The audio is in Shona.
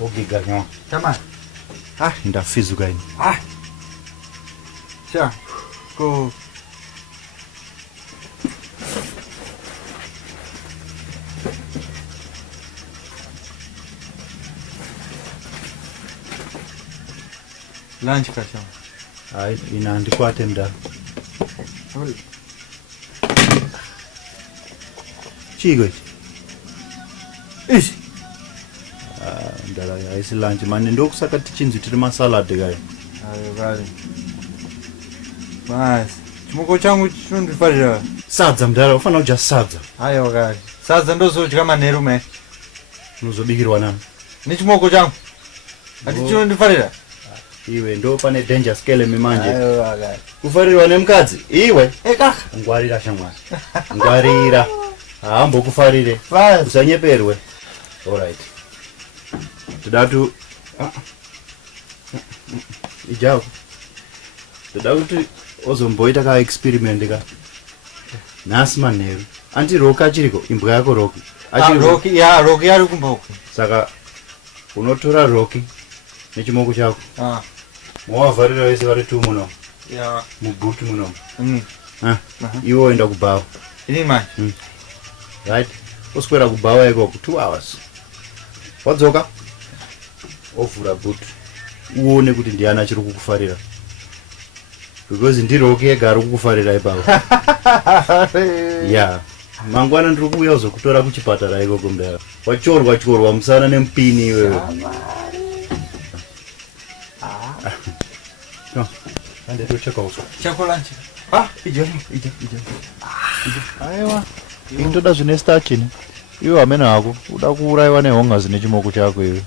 Ogiga nyo. Chama. Ndafizuka ini. Cha. Go. Lunch kasha. Ai ina ndikwate mda. Chigo. Ish. Ndala aisi lunch mani ndokusaka tichinzi tiri masalad kai. Ayo vale. Mas, chimoko changu chinondifarira. Sadza mdala ufana kuja sadza. Ayo vale. Sadza ndozodya manheru me. Unozobikirwa nani? Nechimoko changu. Ati chinondifarira. Iwe ndo pane danger scale mimanje. Ayo vale. Kufarirwa nemukadzi. Iwe. Eka. Ngwarira shamwari. Ngwarira. Hambo kufarire. Bas. Usanyeperwe. Alright. Tudatu ijao. Tudatu ozomboita ka experiment ka. Nasma neru. Anti roka chiriko imbwa yako roki. Roki ya roki ari kumboka. Saka unotora roki nechimoko chako. Mwavharira wese vari tu muno. Ya. Mubuki muno. Iwo enda kubawa. Ini man. Right. Oswera kubawa iko 2 hours. Wadzoka? Ovhura bhutu. Uone kuti ndiana chiri kukufarira. Because ndiroki ega ari kukufarira ipapo. Yeah. Mangwana ndiri kuuya uzokutora kuchipatara ikoko mdara. Wachorwa musana nemupini iwewe. No. Ande tocheka uso. Chakolanchi. Ija. Aiwa. Intoda zvine starch ni. Iwe hamena hako. Uda kuuraiwa nehonga zine chimoko chako iwe.